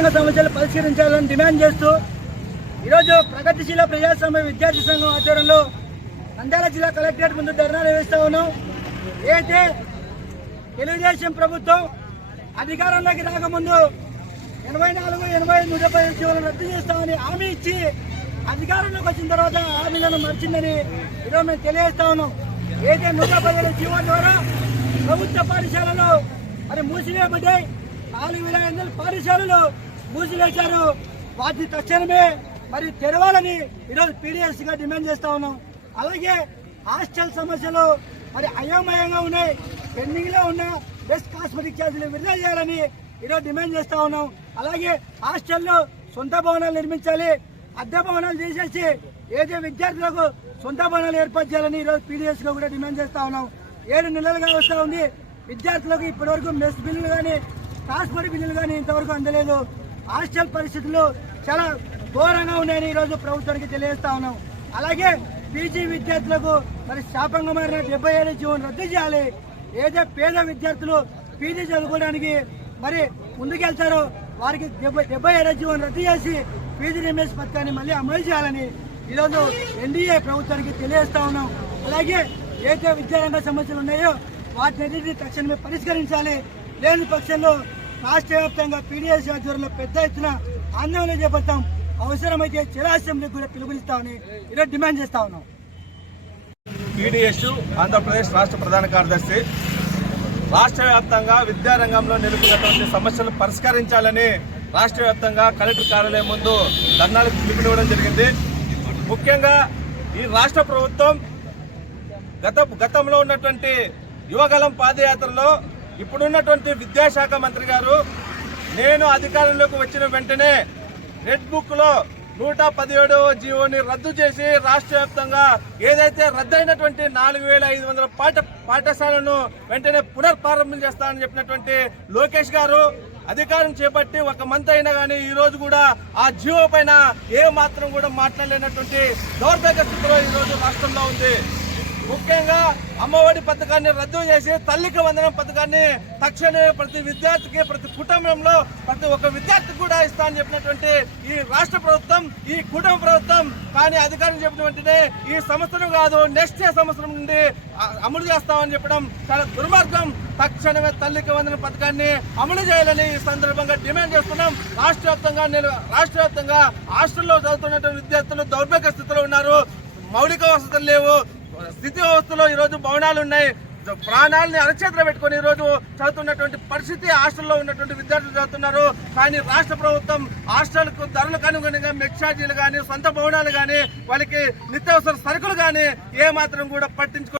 విద్యారంగ సమస్యలు పరిష్కరించాలని డిమాండ్ చేస్తూ ఈరోజు ప్రగతిశీల ప్రజాస్వామ్య విద్యార్థి సంఘం ఆధ్వర్యంలో నంద్యాల జిల్లా కలెక్టరేట్ ముందు ధర్నా నిర్వహిస్తా ఉన్నాం. అయితే తెలుగుదేశం ప్రభుత్వం అధికారంలోకి రాకముందు ఎనభై నాలుగు ఎనభై నూట పది రద్దు చేస్తామని హామీ ఇచ్చి అధికారంలోకి వచ్చిన తర్వాత హామీలను మర్చిందని ఈరోజు మేము తెలియజేస్తా ఉన్నాం. ఏదైతే నూట పదిహేడు జీవో ద్వారా ప్రభుత్వ పాఠశాలలో మరి మూసివేయబడ్డాయి నాలుగు వేల ఐదు వందల పాఠశాలలు మూసివేశారు. వాటిని తక్షణమే మరి తెరవాలని ఈరోజు పీడిఎస్గా డిమాండ్ చేస్తా ఉన్నాం. అలాగే హాస్టల్ సమస్యలు మరి అయోమయంగా ఉన్నాయి పెండింగ్లో ఉన్న బెస్ట్ కాస్మెటిక్ ఛార్జీలు విడుదల చేయాలని ఈరోజు డిమాండ్ చేస్తా ఉన్నాం. అలాగే హాస్టల్లో సొంత భవనాలు నిర్మించాలి అద్దె భవనాలు తీసేసి ఏదే విద్యార్థులకు సొంత భవనాలు ఏర్పాటు చేయాలని ఈరోజు పీడిఎస్లో కూడా డిమాండ్ చేస్తా ఉన్నాం. ఏడు నెలలుగా వస్తా ఉంది. విద్యార్థులకు ఇప్పటివరకు మెస్ బిల్లులు కానీ కాస్మెటిక్ బిల్లులు కానీ ఇంతవరకు అందలేదు. హాస్టల్ పరిస్థితులు చాలా ఘోరంగా ఉన్నాయని ఈరోజు ప్రభుత్వానికి తెలియజేస్తా ఉన్నాం. అలాగే పీజీ విద్యార్థులకు మరి శాపంగా మారిన డెబ్బై ఏళ్ళ జీవనం రద్దు చేయాలి. ఏదో పేద విద్యార్థులు పీజీ చదువుకోవడానికి మరి ముందుకెళ్తారో. వారికి డెబ్బై డెబ్బై ఏళ్ళ జీవనం రద్దు చేసి పీజీ రిమేష్ పథకాన్ని మళ్ళీ అమలు చేయాలని ఈరోజు ఎన్డీఏ ప్రభుత్వానికి తెలియజేస్తా ఉన్నాం. అలాగే ఏదైతే విద్యారంగ సమస్యలు ఉన్నాయో వాటిని తక్షణమే పరిష్కరించాలి. లేని పక్షంలో రాష్ట్ర వ్యాప్తంగా పీడిఎస్ ఆధ్వర్యంలో పెద్ద ఎత్తున ఆందోళన చేపడతాం. అవసరమైతే జిల్లా అసెంబ్లీకి కూడా పిలుపునిస్తామని ఈరోజు డిమాండ్ చేస్తా ఉన్నాం. పీడిఎస్ ఆంధ్రప్రదేశ్ రాష్ట్ర ప్రధాన కార్యదర్శి రాష్ట్ర వ్యాప్తంగా విద్యారంగంలో నెలకొన్నటువంటి సమస్యలు పరిష్కరించాలని రాష్ట్ర వ్యాప్తంగా కలెక్టర్ కార్యాలయం ముందు ధర్నాలకు పిలుపునివ్వడం జరిగింది. ముఖ్యంగా ఈ రాష్ట్ర ప్రభుత్వం గత గతంలో ఉన్నటువంటి యువగలం పాదయాత్రలో ఇప్పుడున్నటువంటి విద్యాశాఖ మంత్రి గారు నేను అధికారంలోకి వచ్చిన వెంటనే రెడ్ బుక్లో నూట పదిహేడవ జీవోని రద్దు చేసి రాష్ట్ర వ్యాప్తంగా ఏదైతే రద్దయినటువంటి నాలుగు వేల ఐదు వందల పాఠ పాఠశాలను వెంటనే పునర్ప్రారంభం చేస్తానని చెప్పినటువంటి లోకేష్ గారు అధికారం చేపట్టి ఒక మంత్ అయినా కానీ ఈ రోజు కూడా ఆ జీవో పైన ఏ మాత్రం కూడా మాట్లాడలేనటువంటి దౌర్భాగ్య స్థితిలో ఈ రోజు రాష్ట్రంలో ఉంది. ముఖ్యంగా అమ్మఒడి పథకాన్ని రద్దు చేసి తల్లికి వందనం పథకాన్ని తక్షణమే ప్రతి విద్యార్థికి ప్రతి కుటుంబంలో ప్రతి ఒక్క విద్యార్థికి కూడా ఇస్తా అని చెప్పినటువంటి ఈ రాష్ట్ర ప్రభుత్వం ఈ కుటుంబ ప్రభుత్వం కానీ అధికారం చెప్పిన వెంటనే ఈ సంవత్సరం కాదు నెక్స్ట్ సంవత్సరం నుండి అమలు చేస్తామని చెప్పడం చాలా దుర్మార్గం. తక్షణమే తల్లికి వందన పథకాన్ని అమలు చేయాలని ఈ సందర్భంగా డిమాండ్ చేస్తున్నాం. రాష్ట్ర వ్యాప్తంగా నేను రాష్ట్ర వ్యాప్తంగా హాస్టల్లో చదువుతున్నటువంటి విద్యార్థులు దౌర్భాగ్య స్థితిలో ఉన్నారు. మౌలిక వసతులు లేవు. స్థితి వ్యవస్థలో ఈరోజు భవనాలు ఉన్నాయి ప్రాణాలని అరచేతిలో పెట్టుకొని ఈరోజు చదువుతున్నటువంటి పరిస్థితి హాస్టల్లో ఉన్నటువంటి విద్యార్థులు చదువుతున్నారు. కానీ రాష్ట్ర ప్రభుత్వం హాస్టల్కు ధరలకు అనుగుణంగా మెక్చార్జీలు కానీ సొంత భవనాలు కానీ వాళ్ళకి నిత్యావసర సరుకులు కానీ ఏ మాత్రం కూడా పట్టించుకో